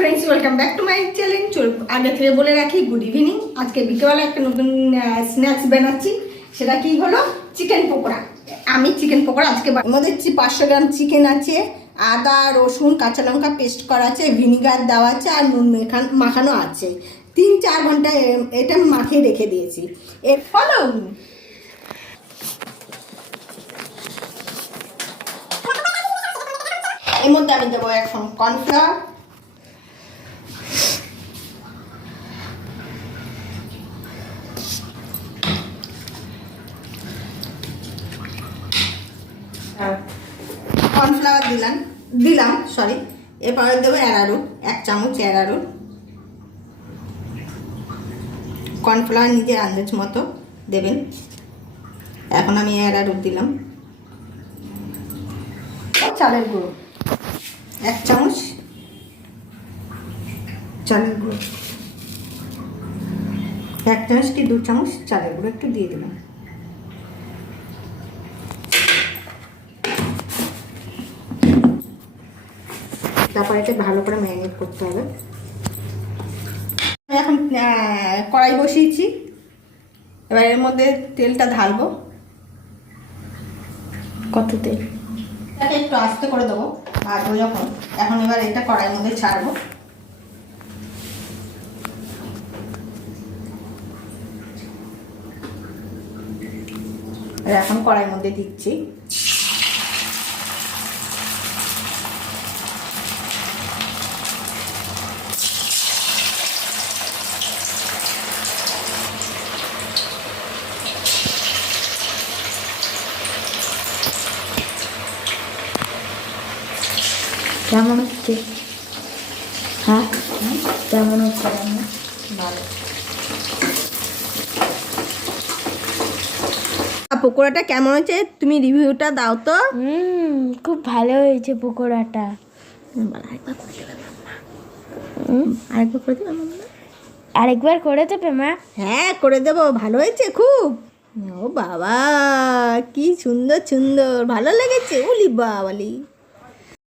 Friends, welcome back to my channel. আগে থেকে বলে রাখি, গুড ইভিনিং। আজকে বিকেলবেলা একটা নতুন স্ন্যাক্স বানাচ্ছি। সেটা কি হলো, চিকেন পকোড়া। আমি চিকেন পকোড়া আজকে আমাদের 500 গ্রাম চিকেন আছে, আদা রসুন কাঁচা লঙ্কা পেস্ট করা আছে, ভিনিগার দেওয়া আছে, আর নুন মাখানো আছে। 3-4 ঘন্টা এটা মাখিয়ে রেখে দিয়েছি। এর ফলো এর মধ্যে আমি দেবো এখন কর্নফ্লাওয়ার, দিলাম সরি। এরপরে দেবো অ্যারারুট, 1 চামচ অ্যারারুট। কর্নফ্লাওয়ার নিজের আন্দাজ মতো দেবেন। এখন আমি অ্যারারুট দিলাম। চালের গুঁড়ো 1 চামচ, চালের গুঁড়ো 1 চামচ কি 2 চামচ চালের গুঁড়ো একটু দিয়ে দিলাম। তারপর এটা ভালো করে ম্যারিনেট করতে হবে। এখন কড়াই বসিয়েছি, এবার এর মধ্যে তেলটা ঢালবো। কত তেল? এটাকে একটু আস্তে করে দেবো ভাজবো যখন। এখন এবার এটা কড়াইয়ের মধ্যে ছাড়বো। এখন কড়াইয়ের মধ্যে দিচ্ছি। কেমন হচ্ছে? হ্যাঁ, কেমন হচ্ছে রান্না? ভালো। পকোড়াটা কেমন হয়েছে তুমি রিভিউটা দাও তো। খুব ভালো হয়েছে পকোড়াটা। আরেকবার করে দেবে মা? হ্যাঁ, করে দেবো। ভালো হয়েছে খুব। ও বাবা, কি সুন্দর সুন্দর, ভালো লেগেছে। উলি বাবালি।